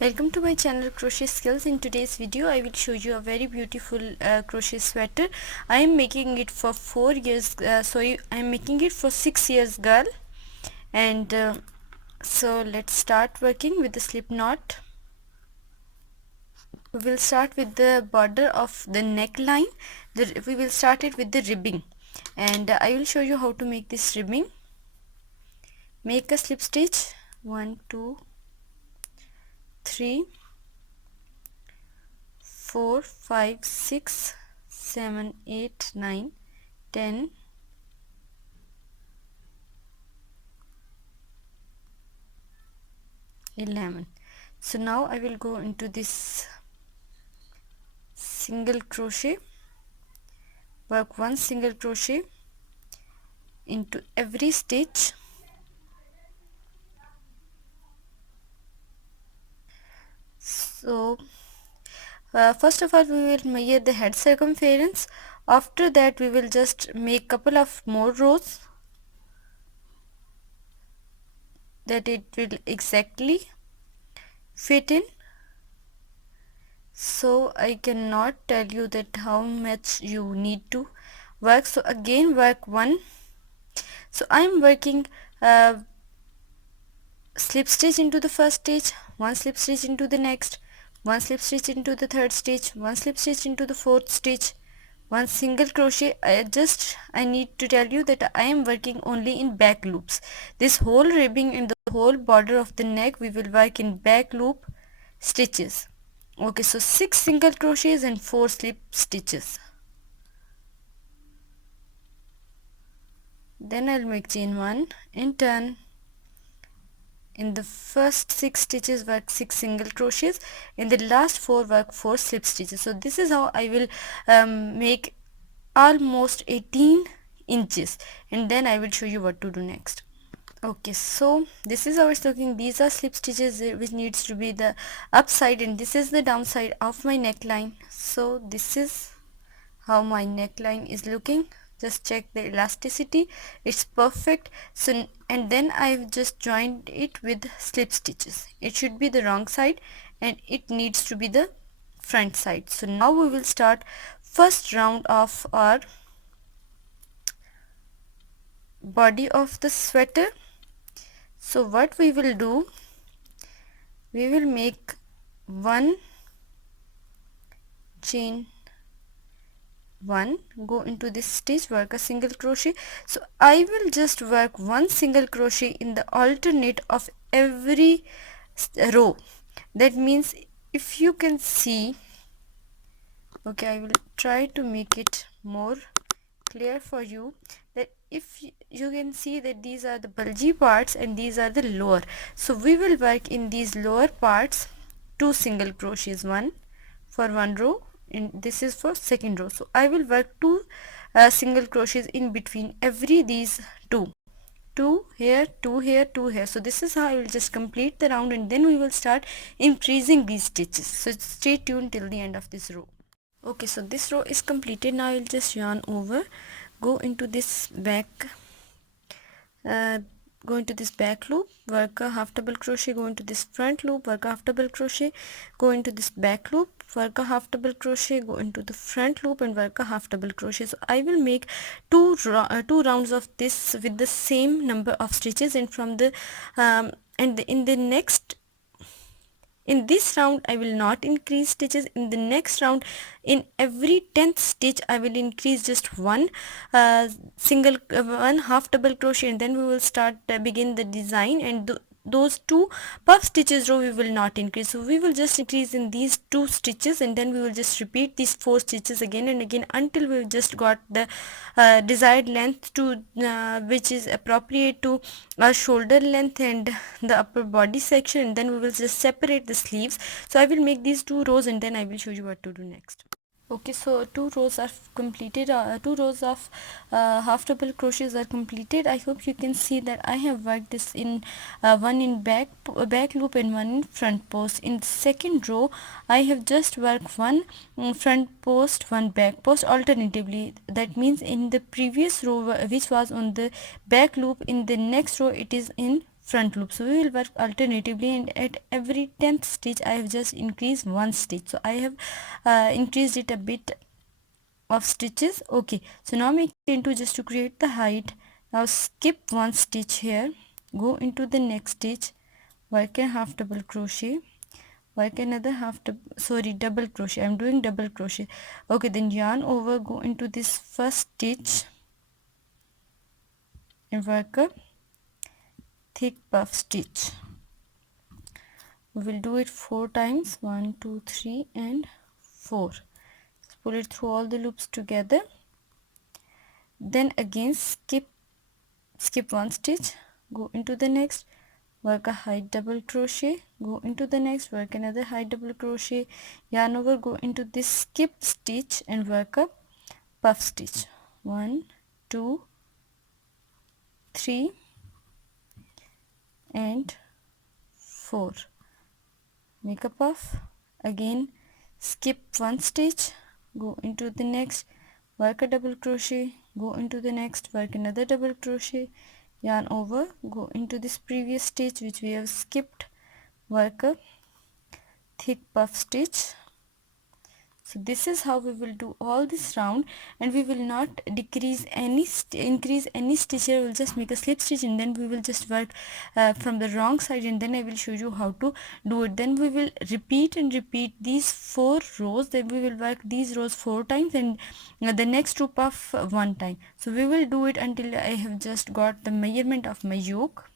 Welcome to my channel Crochet Skills. In today's video I will show you a very beautiful crochet sweater. I am making it for 4 years, I am making it for 6 years girl. And so let's start working with the slip knot. We will start with the border of the neckline. We will start it with the ribbing, and I will show you how to make this ribbing. Make a slip stitch 1 2 3 4 5 6 7 8 9 10 11. So now I will go into this single crochet, work one single crochet into every stitch. So first of all we will measure the head circumference. After that we will just make couple of more rows that it will exactly fit in. So I cannot tell you that how much you need to work. So again work one. So I am working slip stitch into the first stitch, one slip stitch into the next, one slip stitch into the third stitch, one slip stitch into the fourth stitch, one single crochet. I need to tell you that I am working only in back loops. This whole ribbing in the whole border of the neck we will work in back loop stitches. Okay, so 6 single crochets and 4 slip stitches. Then I'll make chain 1 and turn. In the first 6 stitches work 6 single crochets, in the last 4 work 4 slip stitches. So this is how I will make almost 18 inches, and then I will show you what to do next. Okay, so this is how it's looking. These are slip stitches which needs to be the upside, and this is the downside of my neckline. So this is how my neckline is looking. Just check the elasticity, it's perfect. So and then I've just joined it with slip stitches. It should be the wrong side and it needs to be the front side. So now we will start first round of our body of the sweater. So what we will do, we will make one chain 1, go into this stitch, work a single crochet. So I will just work one single crochet in the alternate of every row. That means if you can see, okay, I will try to make it more clear for you, that if you can see that these are the bulgy parts and these are the lower. So we will work in these lower parts 2 single crochets, one for one row, and this is for second row. So I will work 2 single crochets in between every these two here, 2 here, 2 here. So this is how I will just complete the round, and then we will start increasing these stitches. So stay tuned till the end of this row. Okay, so this row is completed. Now I will just yarn over, go into this back go into this back loop, work a half double crochet, go into this front loop, work a half double crochet, go into this back loop, work a half double crochet, go into the front loop and work a half double crochet. So I will make two rounds of this with the same number of stitches, and from the in the next, in this round I will not increase stitches. In the next round, in every 10th stitch I will increase just one one half double crochet, and then we will start begin the design, and those 2 puff stitches row we will not increase. So we will just increase in these 2 stitches, and then we will just repeat these 4 stitches again and again until we've just got the desired length to which is appropriate to our shoulder length and the upper body section, and then we will just separate the sleeves. So I will make these 2 rows and then I will show you what to do next. Okay, so 2 rows are completed. 2 rows of half double crochets are completed. I hope you can see that I have worked this in one in back loop and one in front post. In the second row I have just worked one front post, one back post alternatively. That means in the previous row which was on the back loop, in the next row it is in front loop. So we will work alternatively, and at every 10th stitch I have just increased one stitch. So I have increased it a bit of stitches. Okay, so now make it into, just to create the height, now skip one stitch here, go into the next stitch, work a half double crochet, work another double crochet. I'm doing double crochet. Okay, then yarn over, go into this first stitch and work a thick puff stitch. We will do it 4 times, 1 2 3 and 4. Pull it through all the loops together, then again skip one stitch, go into the next, work a high double crochet, go into the next, work another high double crochet, yarn over, go into this skip stitch and work a puff stitch. 1 2 3 and 4. Make a puff, again skip one stitch, go into the next, work a double crochet, go into the next, work another double crochet, yarn over, go into this previous stitch which we have skipped, work a thick puff stitch. So this is how we will do all this round, and we will not decrease any increase any stitch here. We'll just make a slip stitch, and then we will just work from the wrong side, and then I will show you how to do it. Then we will repeat and repeat these 4 rows, then we will work these rows 4 times, and the next 2 puff 1 time. So we will do it until I have just got the measurement of my yoke.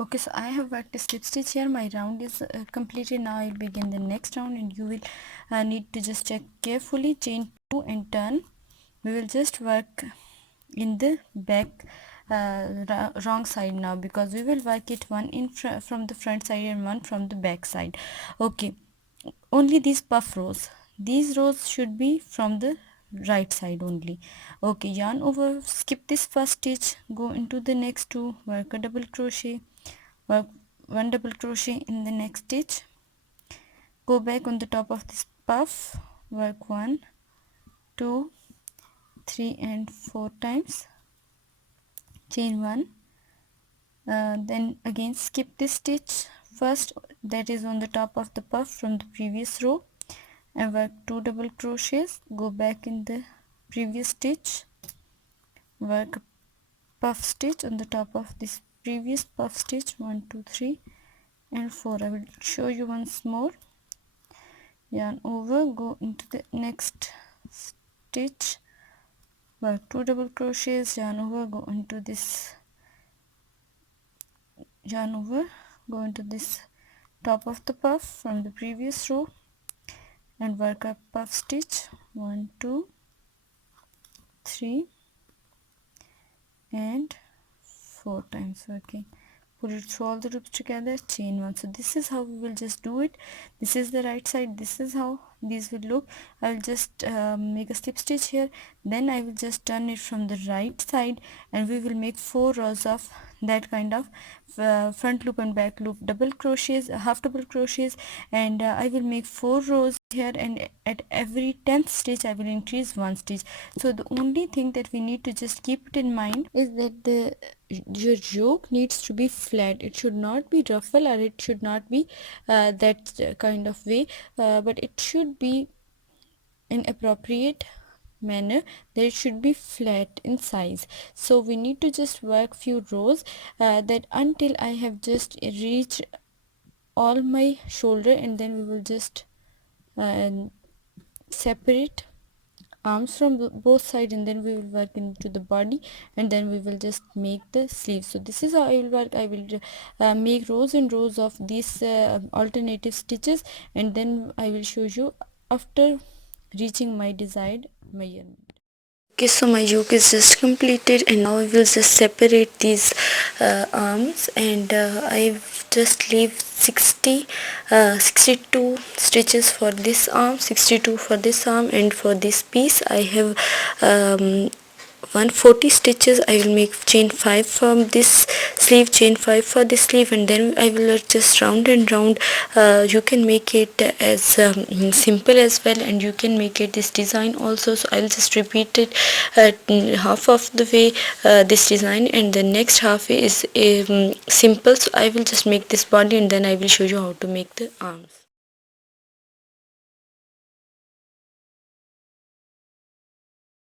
Okay, so I have worked a slip stitch here. My round is completed. Now I'll begin the next round, and you will need to just check carefully, chain 2 and turn. We will just work in the back wrong side now, because we will work it one in from the front side and one from the back side. Okay, only these puff rows, these rows should be from the right side only. Okay, yarn over, skip this first stitch, go into the next 2, work a double crochet, work 1 double crochet in the next stitch, go back on the top of this puff, work 1 2 3 and 4 times, chain 1, then again skip this stitch first, that is on the top of the puff from the previous row, and work 2 double crochets, go back in the previous stitch, work a puff stitch on the top of this previous puff stitch, 1 2 3 and 4. I will show you once more. Yarn over, go into the next stitch, work 2 double crochets, yarn over, go into this, yarn over, go into this top of the puff from the previous row, and work a puff stitch, 1 2 3 and 4 times, working, pull it through all the loops together, chain 1. So this is how we will just do it. This is the right side, this is how these will look. I will just make a slip stitch here, then I will just turn it from the right side, and we will make 4 rows of that kind of front loop and back loop double crochets, half double crochets, and I will make 4 rows here, and at every 10th stitch I will increase 1 stitch. So the only thing that we need to just keep it in mind is that your yoke needs to be flat. It should not be ruffle, or it should not be that kind of way, but it should be in appropriate manner, that it should be flat in size. So we need to just work few rows that until I have just reached all my shoulder, and then we will just separate arms from both sides, and then we will work into the body, and then we will just make the sleeves. So this is how I will work. I will make rows and rows of these alternative stitches, and then I will show you after reaching my desired measurement. Okay, so my yoke is just completed, and now I will just separate these arms, and I've just leave 62 stitches for this arm, 62 for this arm, and for this piece I have 140 stitches. I will make chain 5 from this sleeve, chain 5 for this sleeve, and then I will just round and round. You can make it as simple as well, and you can make it this design also. So I'll just repeat it half of the way, this design, and the next half is simple. So I will just make this body, and then I will show you how to make the arms.